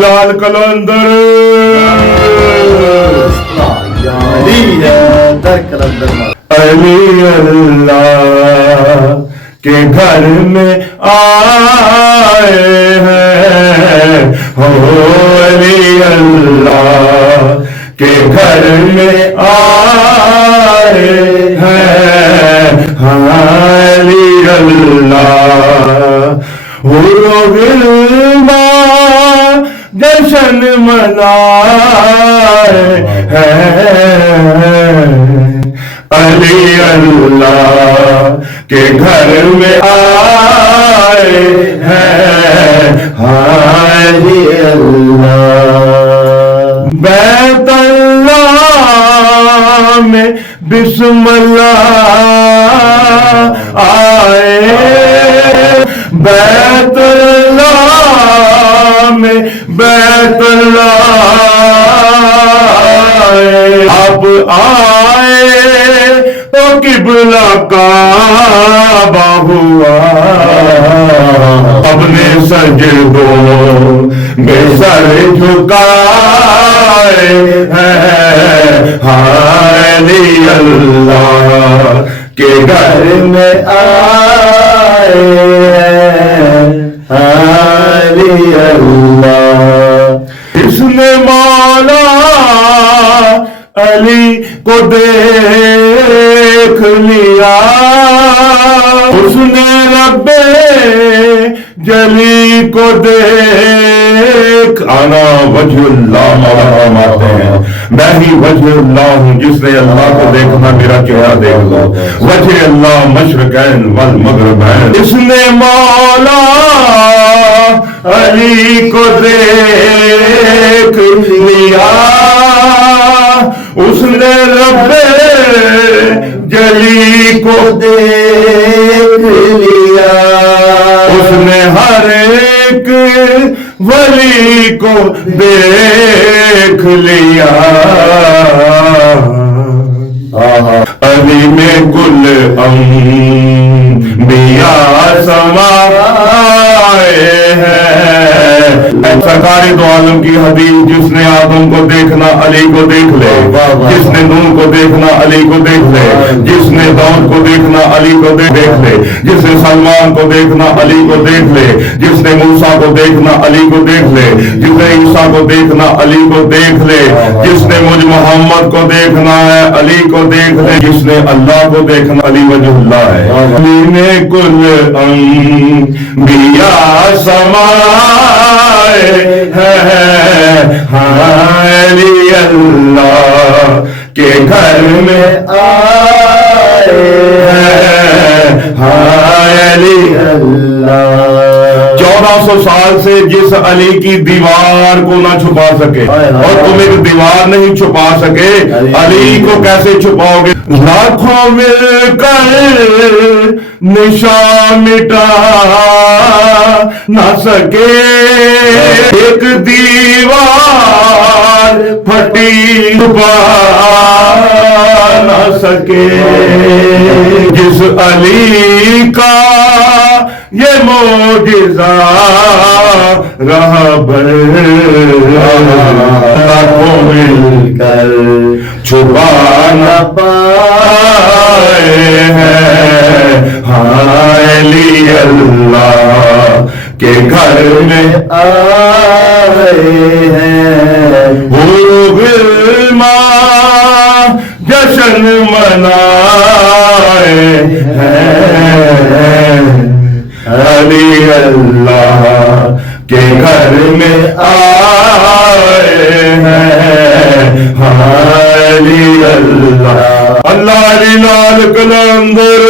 لال کلندر علی اللہ کے گھر میں آئے ہیں ہو علی اللہ کے گھر میں آئے ہیں علی اللہ جشن منائے ہیں علی اللہ کے گھر میں آئے ہیں علی اللہ بیت اللہ میں بسم اللہ آئے بیت اللہ میں بیت اللہ اب آئے تو قبلہ کعبہ ہوا اپنے سجدوں میں سر جھکائے ہیں علی اللہ کے گھر میں آئے ہیں علی اللہ اس نے مولا علی کو دیکھ لیا اس نے رب جلی کو دیکھ آنا وجہ اللہ مولا فرماتے ہیں میں ہی وجہ اللہ ہوں جس نے اللہ کو دیکھنا میرا چہرہ دیکھ لو وجہ اللہ مشرقین والمغربین اس نے مولا علی کو دیکھ لیا اس نے رب جلی کو دیکھ لیا اس نے ہر ایک ولی کو دیکھ لیا علی میں کل انبیاء سمائے ہیں سرکار دو عالم کی حدیث جس نے آدم کو دیکھنا علی کو دیکھ لے جس نے نوح کو دیکھنا علی کو دیکھ لے جس نے داؤد کو دیکھنا علی کو دیکھ لے جس نے سلمان کو دیکھنا علی کو دیکھ لے جس نے موسیٰ کو دیکھنا علی کو دیکھ لے جس نے عیسیٰ کو دیکھنا علی کو دیکھ لے جس نے مجھ محمد کو دیکھنا ہے علی کو دیکھ لے جس نے اللہ کو دیکھنا علی وجہ اللہ ہے علی میں کل انبیاء سمائے ہیں علی اللہ کے گھر میں آئے ہیں علی اللہ 1400 سال سے جس علی کی دیوار کو نہ چھپا سکے اور تم ایک دیوار نہیں چھپا سکے علی کو کیسے چھپاؤ گے لاکھوں مل کر نشان مٹا نہ سکے ایک دیوار پھٹی چھپا نہ سکے جس علی کا یہ معجزہ رہبر لاکھوں مل کر چھپا نہ پائے ہیں علی اللہ کے گھر میں آئے ہیں جشن منائے ہیں علی اللہ کے گھر میں آئے ہیں علی اللہ اللہ علی لال کلندر